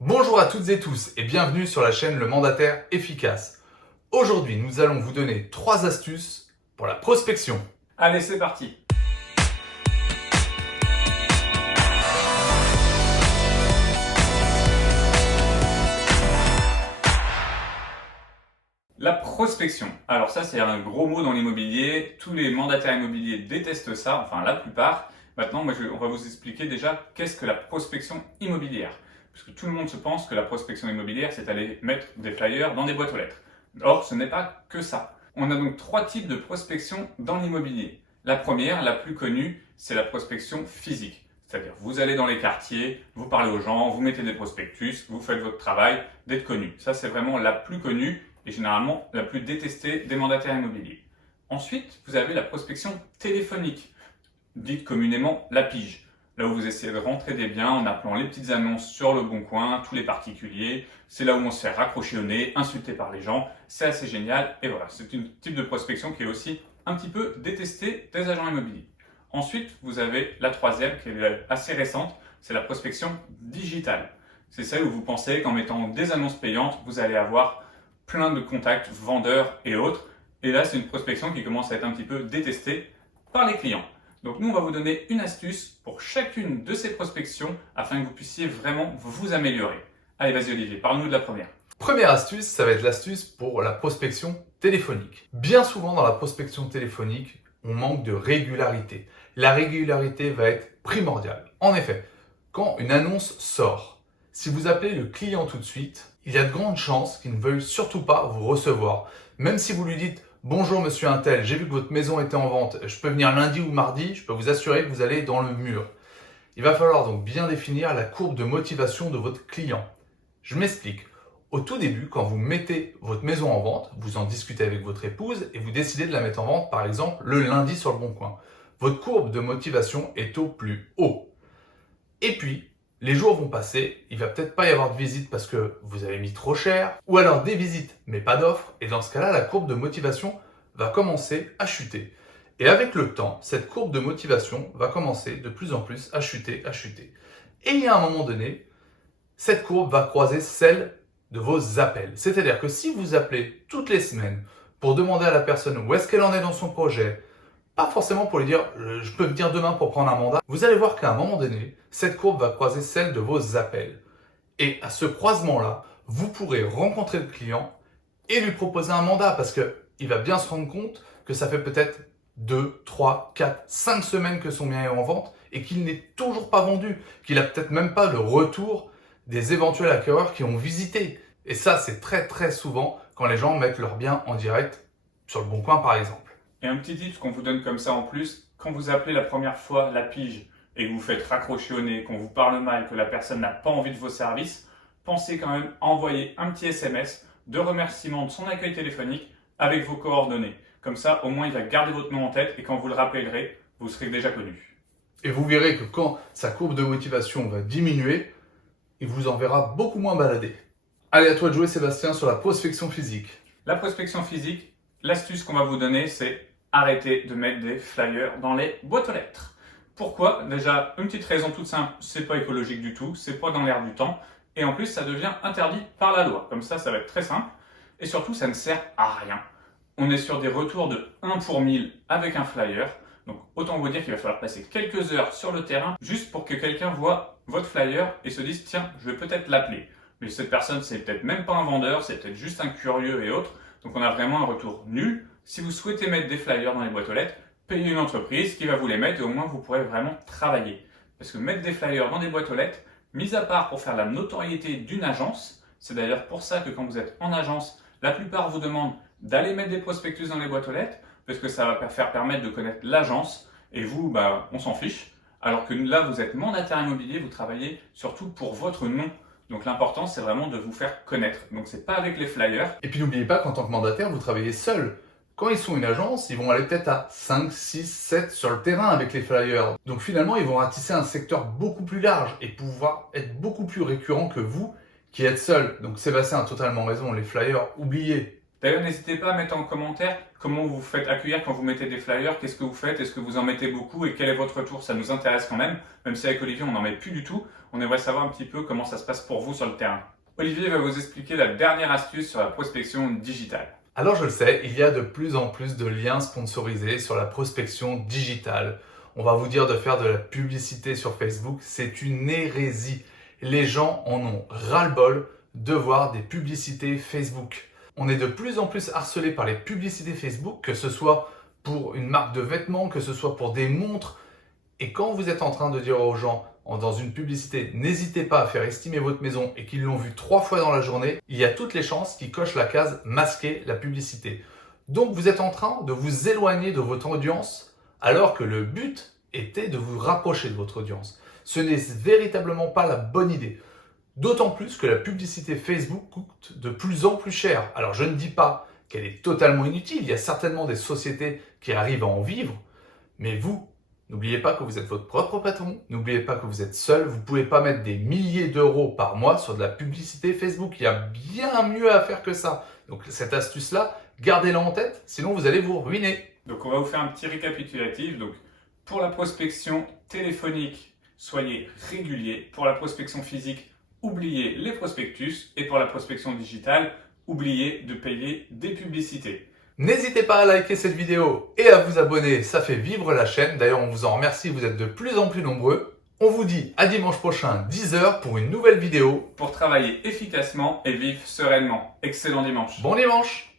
Bonjour à toutes et tous et bienvenue sur la chaîne Le Mandataire Efficace. Aujourd'hui, nous allons vous donner 3 astuces pour la prospection. Allez, c'est parti! La prospection. Alors ça, c'est un gros mot dans l'immobilier. Tous les mandataires immobiliers détestent ça, enfin la plupart. Maintenant, on va vous expliquer déjà qu'est-ce que la prospection immobilière. Parce que tout le monde se pense que la prospection immobilière, c'est aller mettre des flyers dans des boîtes aux lettres. Or, ce n'est pas que ça. On a donc 3 types de prospection dans l'immobilier. La première, la plus connue, c'est la prospection physique. C'est-à-dire, vous allez dans les quartiers, vous parlez aux gens, vous mettez des prospectus, vous faites votre travail d'être connu. Ça, c'est vraiment la plus connue et généralement la plus détestée des mandataires immobiliers. Ensuite, vous avez la prospection téléphonique, dite communément la pige. Là où vous essayez de rentrer des biens en appelant les petites annonces sur le bon coin, tous les particuliers. C'est là où on se fait raccrocher au nez, insulter par les gens. C'est assez génial. Et voilà, c'est un type de prospection qui est aussi un petit peu détesté des agents immobiliers. Ensuite, vous avez la troisième qui est assez récente, c'est la prospection digitale. C'est celle où vous pensez qu'en mettant des annonces payantes, vous allez avoir plein de contacts vendeurs et autres. Et là, c'est une prospection qui commence à être un petit peu détestée par les clients. Donc nous, on va vous donner une astuce pour chacune de ces prospections afin que vous puissiez vraiment vous améliorer. Allez, vas-y Olivier, parle-nous de la première. Première astuce, ça va être l'astuce pour la prospection téléphonique. Bien souvent dans la prospection téléphonique, on manque de régularité. La régularité va être primordiale. En effet, quand une annonce sort, si vous appelez le client tout de suite, il y a de grandes chances qu'il ne veuille surtout pas vous recevoir. Même si vous lui dites « Bonjour monsieur Untel, j'ai vu que votre maison était en vente, je peux venir lundi ou mardi, je peux vous assurer que vous allez dans le mur. » Il va falloir donc bien définir la courbe de motivation de votre client. Je m'explique. Au tout début, quand vous mettez votre maison en vente, vous en discutez avec votre épouse et vous décidez de la mettre en vente, par exemple, le lundi sur le Bon Coin. Votre courbe de motivation est au plus haut. Et puis, les jours vont passer, il va peut-être pas y avoir de visite parce que vous avez mis trop cher, ou alors des visites mais pas d'offres, et dans ce cas-là, la courbe de motivation va commencer à chuter. Et avec le temps, cette courbe de motivation va commencer de plus en plus à chuter, à chuter. Et il y a un moment donné, cette courbe va croiser celle de vos appels. C'est-à-dire que si vous appelez toutes les semaines pour demander à la personne où est-ce qu'elle en est dans son projet, pas forcément pour lui dire je peux venir demain pour prendre un mandat, vous allez voir qu'à un moment donné, cette courbe va croiser celle de vos appels. Et à ce croisement-là, vous pourrez rencontrer le client et lui proposer un mandat parce qu'il va bien se rendre compte que ça fait peut-être 2, 3, 4, 5 semaines que son bien est en vente et qu'il n'est toujours pas vendu, qu'il n'a peut-être même pas le retour des éventuels acquéreurs qui ont visité. Et ça, c'est très très souvent quand les gens mettent leurs biens en direct sur le Bon Coin par exemple. Et un petit tip qu'on vous donne comme ça en plus, quand vous appelez la première fois la pige et que vous faites raccrocher au nez, qu'on vous parle mal, que la personne n'a pas envie de vos services, pensez quand même à envoyer un petit SMS de remerciement de son accueil téléphonique avec vos coordonnées. Comme ça, au moins, il va garder votre nom en tête et quand vous le rappellerez, vous serez déjà connu. Et vous verrez que quand sa courbe de motivation va diminuer, il vous enverra beaucoup moins balader. Allez, à toi de jouer Sébastien sur la prospection physique. La prospection physique, l'astuce qu'on va vous donner, c'est arrêter de mettre des flyers dans les boîtes aux lettres. Pourquoi? Déjà, une petite raison toute simple, c'est pas écologique du tout, c'est pas dans l'air du temps, et en plus ça devient interdit par la loi. Comme ça va être très simple, et surtout ça ne sert à rien. On est sur des retours de 1 pour 1000 avec un flyer, donc autant vous dire qu'il va falloir passer quelques heures sur le terrain juste pour que quelqu'un voit votre flyer et se dise tiens, je vais peut-être l'appeler. Mais cette personne, c'est peut-être même pas un vendeur, c'est peut-être juste un curieux et autres, donc on a vraiment un retour nul. Si vous souhaitez mettre des flyers dans les boîtes aux lettres, payez une entreprise qui va vous les mettre et au moins vous pourrez vraiment travailler. Parce que mettre des flyers dans des boîtes aux lettres, mis à part pour faire la notoriété d'une agence, c'est d'ailleurs pour ça que quand vous êtes en agence, la plupart vous demandent d'aller mettre des prospectus dans les boîtes aux lettres, parce que ça va permettre de connaître l'agence, et vous, on s'en fiche. Alors que là, vous êtes mandataire immobilier, vous travaillez surtout pour votre nom. Donc l'important, c'est vraiment de vous faire connaître. Donc c'est pas avec les flyers. Et puis n'oubliez pas qu'en tant que mandataire, vous travaillez seul. Quand ils sont une agence, ils vont aller peut-être à 5, 6, 7 sur le terrain avec les flyers. Donc finalement, ils vont ratisser un secteur beaucoup plus large et pouvoir être beaucoup plus récurrents que vous qui êtes seul. Donc Sébastien a totalement raison, les flyers, oubliez. D'ailleurs, n'hésitez pas à mettre en commentaire comment vous vous faites accueillir quand vous mettez des flyers, qu'est-ce que vous faites, est-ce que vous en mettez beaucoup et quel est votre retour, ça nous intéresse quand même si avec Olivier on n'en met plus du tout. on aimerait savoir un petit peu comment ça se passe pour vous sur le terrain. Olivier va vous expliquer la dernière astuce sur la prospection digitale. Alors je le sais, il y a de plus en plus de liens sponsorisés sur la prospection digitale. On va vous dire de faire de la publicité sur Facebook, c'est une hérésie. Les gens en ont ras-le-bol de voir des publicités Facebook. On est de plus en plus harcelé par les publicités Facebook, que ce soit pour une marque de vêtements, que ce soit pour des montres. Et quand vous êtes en train de dire aux gens dans une publicité, n'hésitez pas à faire estimer votre maison et qu'ils l'ont vu 3 fois dans la journée, il y a toutes les chances qu'ils cochent la case masquer la publicité. Donc vous êtes en train de vous éloigner de votre audience alors que le but était de vous rapprocher de votre audience. Ce n'est véritablement pas la bonne idée. D'autant plus que la publicité Facebook coûte de plus en plus cher. Alors je ne dis pas qu'elle est totalement inutile, il y a certainement des sociétés qui arrivent à en vivre, mais vous, n'oubliez pas que vous êtes votre propre patron, n'oubliez pas que vous êtes seul, vous ne pouvez pas mettre des milliers d'euros par mois sur de la publicité Facebook. Il y a bien mieux à faire que ça. Donc cette astuce-là, gardez-la en tête, sinon vous allez vous ruiner. Donc on va vous faire un petit récapitulatif. Donc pour la prospection téléphonique, soyez régulier. Pour la prospection physique, oubliez les prospectus. Et pour la prospection digitale, oubliez de payer des publicités. N'hésitez pas à liker cette vidéo et à vous abonner, ça fait vivre la chaîne. D'ailleurs, on vous en remercie, vous êtes de plus en plus nombreux. On vous dit à dimanche prochain, 10h pour une nouvelle vidéo. Pour travailler efficacement et vivre sereinement. Excellent dimanche. Bon dimanche!